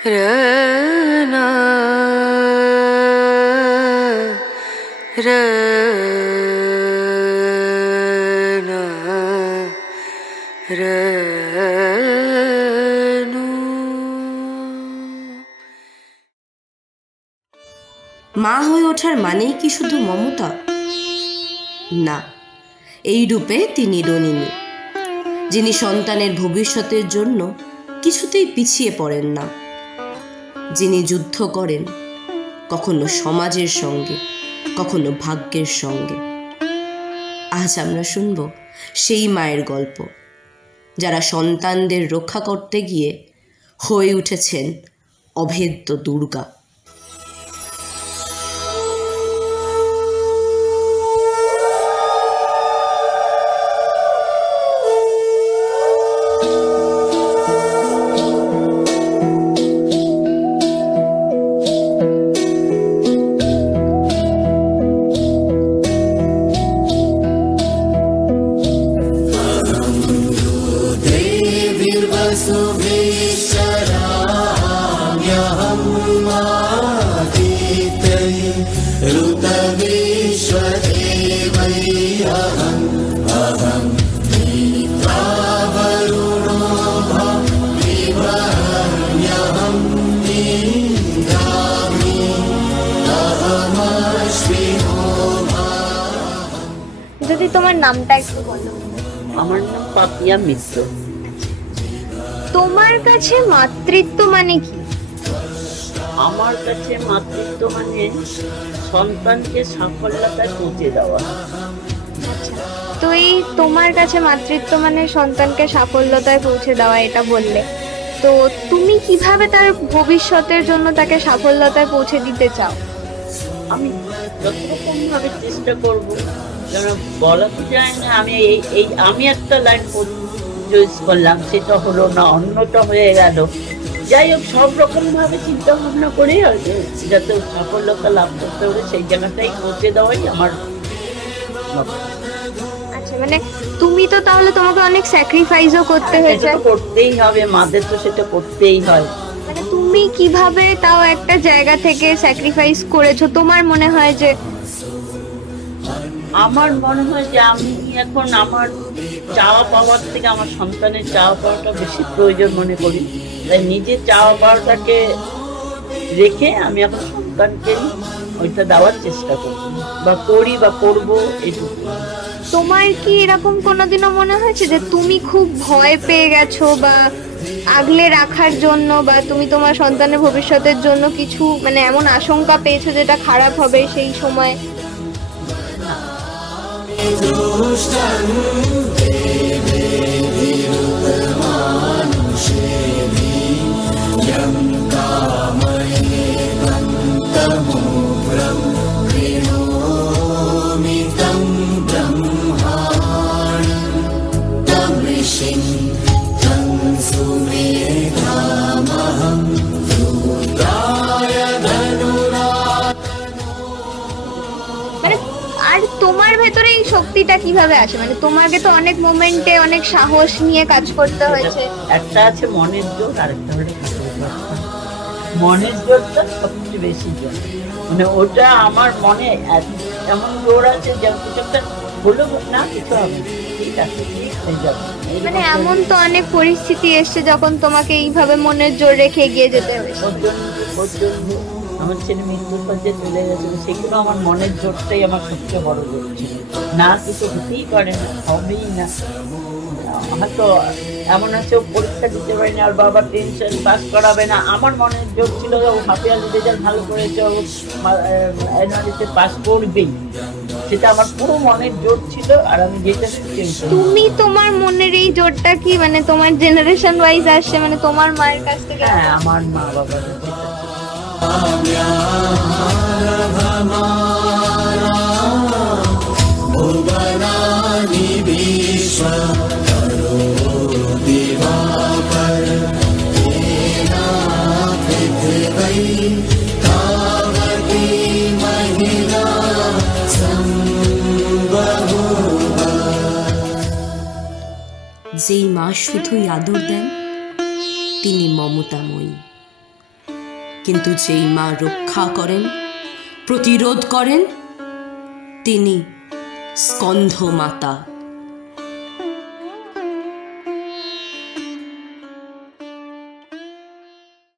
रना रना रनु। মা হয়ে ওঠার মানেই কি শুধু মমতা? না, এই রূপে তিনি রনিনী, যিনি সন্তানের ভবিষ্যতের জন্য কিছুতেই পিছিয়ে পড়েন না, যিনি যুদ্ধ করেন কখনো সমাজের সঙ্গে, কখনো ভাগ্যের সঙ্গে। আজ আমরা শুনব সেই মায়ের গল্প, যারা সন্তানদের রক্ষা করতে গিয়ে হয়ে উঠেছেন অভেদ্য দুর্গা। যদি তোমার নামটা একটু বলো। আমার নাম পাপিয়া মিত্র। তোমার কাছে মাতৃত্ব মানে কি? আমার কাছে মাতৃত্ব মানে সন্তানকে সাফল্যতায় পৌঁছে দেওয়া। তো এই তোমার কাছে মাতৃত্ব মানে সন্তানকে সাফল্যতায় পৌঁছে দেওয়া, এটা বললে, তো তুমি কিভাবে তার ভবিষ্যতের জন্য তাকে সাফল্যতায় পৌঁছে দিতে চাও? আমি যতরকম ভাবে চেষ্টা করব, যেন বলা তো যায় না। আমি একটা লাইন চয়েস করলাম, সেটা হলো না, অন্যটা হয়ে গেল। যাই হোক, সব রকম ভাবে চিন্তা ভাবনা করে যাতে সাফল্যতা লাভ করতে হবে সেই জায়গাটাই পৌঁছে দেওয়াই আমার। আচ্ছা, মানে তুমি তো তাহলে তোমাকে অনেক স্যাক্রিফাইসও করতে হয়েছে। করতেই হবে, মাদের তো সেটা করতেই হয়। মানে তুমি কিভাবে তাও একটা জায়গা থেকে স্যাক্রিফাইস করেছো? তোমার মনে হয় যে? আমার মনে হয় যে আমি এখন আমার চাওয়া পাওয়ার থেকে আমার সন্তানের চাওয়া পাওয়াটা বেশি প্রয়োজন মনে করি। তাই নিজের চাওয়া পাওয়াটাকে রেখে আমি এখন সন্তানকে ওইটা দেওয়ার চেষ্টা করি বা করি বা করবো, এটুকু। তোমার কি এরকম কোনোদিনও মনে হয়েছে যে তুমি খুব ভয় পেয়ে গেছো বা আগলে রাখার জন্য, বা তুমি তোমার সন্তানের ভবিষ্যতের জন্য কিছু মানে এমন আশঙ্কা পেয়েছো যেটা খারাপ হবে সেই সময়? তোমার ভেতরে এই শক্তিটা কিভাবে আসে? মানে তোমাকে তো অনেক মোমেন্টে অনেক সাহস নিয়ে কাজ করতে হয়েছে। একটা আছে মনের জোর, আরেকটা হলো মনের জোরটা সবচেয়ে বেশি জোর। মানে ওটা আমার মনে এমন জোর আছে যে কিছু একটা বললো না, কিছু হবে, ঠিক আছে, ঠিক হয়ে যাবে। মানে এমন তো অনেক পরিস্থিতি এসছে যখন তোমাকে এইভাবে মনের জোর রেখে এগিয়ে যেতে হয়েছে। আমার ছেলে মৃত্যুর পর্যায়ে চলে গেছিল, সেগুলো আমার মনের জোরটাই আমার সবচেয়ে বড় জোর ছিল। না কিছু হতেই পারে না, হবেই না। হয়তো এমন আছে ও পরীক্ষা দিতে পারি না, আর বাবা টেনশন, পাস করাবে না। আমার মনের জোর ছিল ও হাফ ইয়ারলি রেজাল্ট ভালো করেছে, ও অ্যানুয়ালিতে পাস করবেই। সেটা আমার পুরো মনের জোর ছিল। আর আমি যেটা তুমি তোমার মনের এই জোরটা কি মানে তোমার জেনারেশন ওয়াইজ আসছে, মানে তোমার মায়ের কাছ থেকে? হ্যাঁ, আমার মা বাবা যেই মা শুধুই আদর দেন তিনি মমতাময়ী, কিন্তু যেই মা রক্ষা করেন, প্রতিরোধ করেন, তিনি স্কন্ধ মাতা।